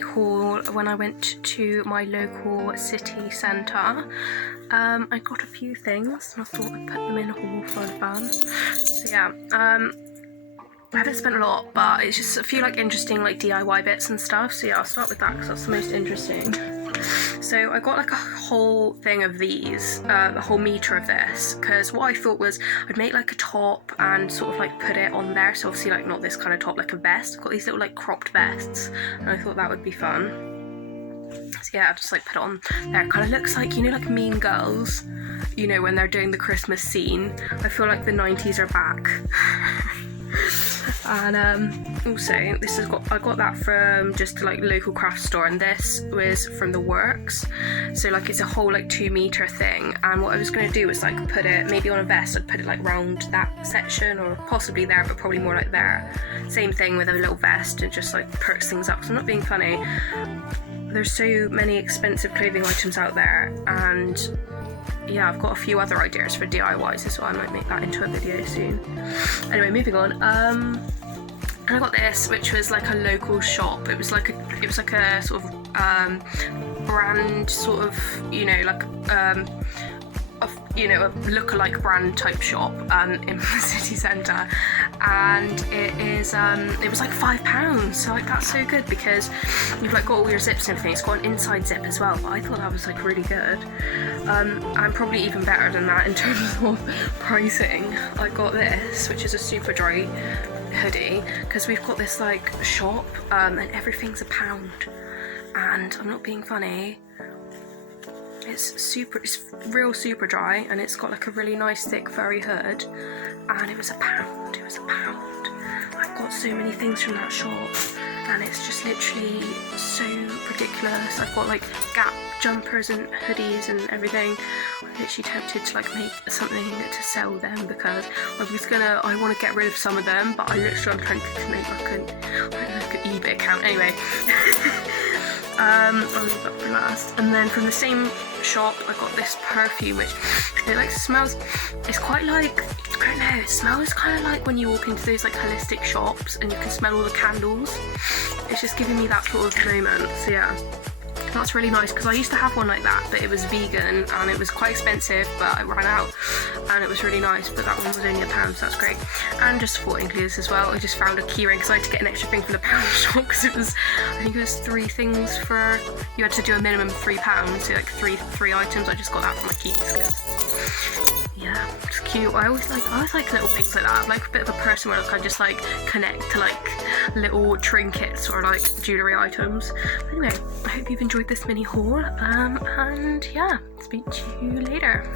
haul when I went to my local city centre. I got a few things and I thought I'd put them in a haul for fun. So yeah, I haven't spent a lot, but it's just a few like interesting like DIY bits and stuff. So yeah, I'll start with that because that's the most interesting. So I got like a whole thing of these, a whole meter of this, because what I thought was I'd make like a top and sort of like put it on there. So obviously like not this kind of top, like a vest. I've got these little like cropped vests and I thought that would be fun. So yeah, I just like put it on there. It kind of looks like, you know, like Mean Girls, you know, when they're doing the Christmas scene. I feel like the 90s are back. And also this has got, I got that from just like local craft store, and this was from the Works. So like it's a whole like 2 meter thing, and what I was going to do was like put it maybe on a vest. I'd put it like round that section or possibly there, but probably more like there. Same thing with a little vest, and just like perks things up. So I'm not being funny, there's so many expensive clothing items out there, and yeah, I've got a few other ideas for DIYs as well. I might make that into a video soon. Anyway, moving on. And I got this, which was like a local shop. It was like a sort of brand, sort of, you know, like a look-alike brand type shop in the city centre, and it was like £5. So like that's so good because you've like got all your zips and everything. It's got an inside zip as well, but I thought that was like really good, and probably even better than that in terms of pricing. I got this, which is a superdry hoodie, because we've got this like shop and everything's £1, and I'm not being funny. It's real super dry, and it's got like a really nice thick furry hood, and it was £1. It was £1. I've got so many things from that shop, and it's just literally so ridiculous. I've got like Gap jumpers and hoodies and everything. I'm literally tempted to like make something to sell them, because I want to get rid of some of them, but I'm trying to make like an eBay account anyway. I'll leave that for last. And then from the same shop I got this perfume, which it like smells, it's quite like, I don't know, it smells kind of like when you walk into those like holistic shops and you can smell all the candles. It's just giving me that sort of moment. So yeah, that's really nice, because I used to have one like that, but it was vegan and it was quite expensive, but I ran out, and it was really nice. But that one was only £1, so that's great. And just for includes as well, I just found a keyring, because I had to get an extra thing from the pound shop, because it was, I think it was 3 things for, you had to do a minimum of £3, so like three items. I just got that from my keys, because yeah, it's cute. I always like little things like that. I'm like a bit of a person where I can just like connect to like little trinkets or like jewellery items. Anyway, I hope you've enjoyed this mini haul, and yeah, speak to you later.